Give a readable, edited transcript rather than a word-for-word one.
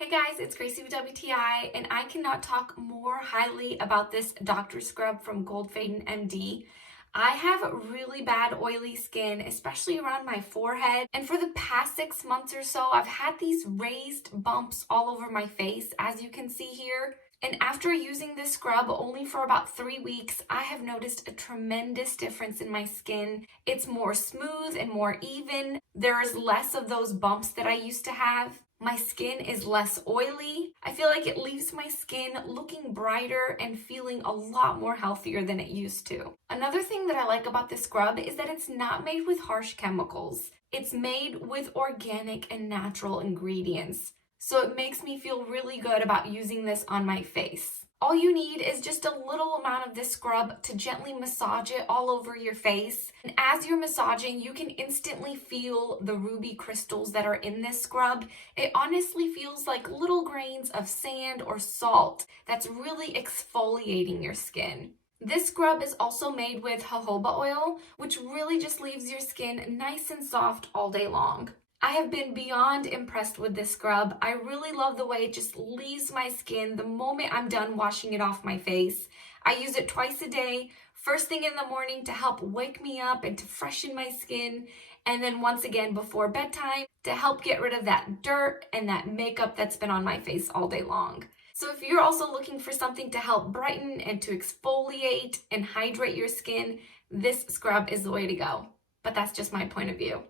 Hey guys, it's Gracie with WTI, and I cannot talk more highly about this Doctor Scrub from GOLDFADEN MD. I have really bad oily skin, especially around my forehead, and for the past 6 months or so, I've had these raised bumps all over my face, as you can see here. And after using this scrub only for about 3 weeks, I have noticed a tremendous difference in my skin. It's more smooth and more even. There's less of those bumps that I used to have. My skin is less oily. I feel like it leaves my skin looking brighter and feeling a lot more healthier than it used to. Another thing that I like about this scrub is that it's not made with harsh chemicals. It's made with organic and natural ingredients. So it makes me feel really good about using this on my face. All you need is just a little amount of this scrub to gently massage it all over your face. And as you're massaging, you can instantly feel the ruby crystals that are in this scrub. It honestly feels like little grains of sand or salt that's really exfoliating your skin. This scrub is also made with jojoba oil, which really just leaves your skin nice and soft all day long. I have been beyond impressed with this scrub. I really love the way it just leaves my skin the moment I'm done washing it off my face. I use it twice a day, first thing in the morning to help wake me up and to freshen my skin, and then once again before bedtime to help get rid of that dirt and that makeup that's been on my face all day long. So if you're also looking for something to help brighten and to exfoliate and hydrate your skin, this scrub is the way to go. But that's just my point of view.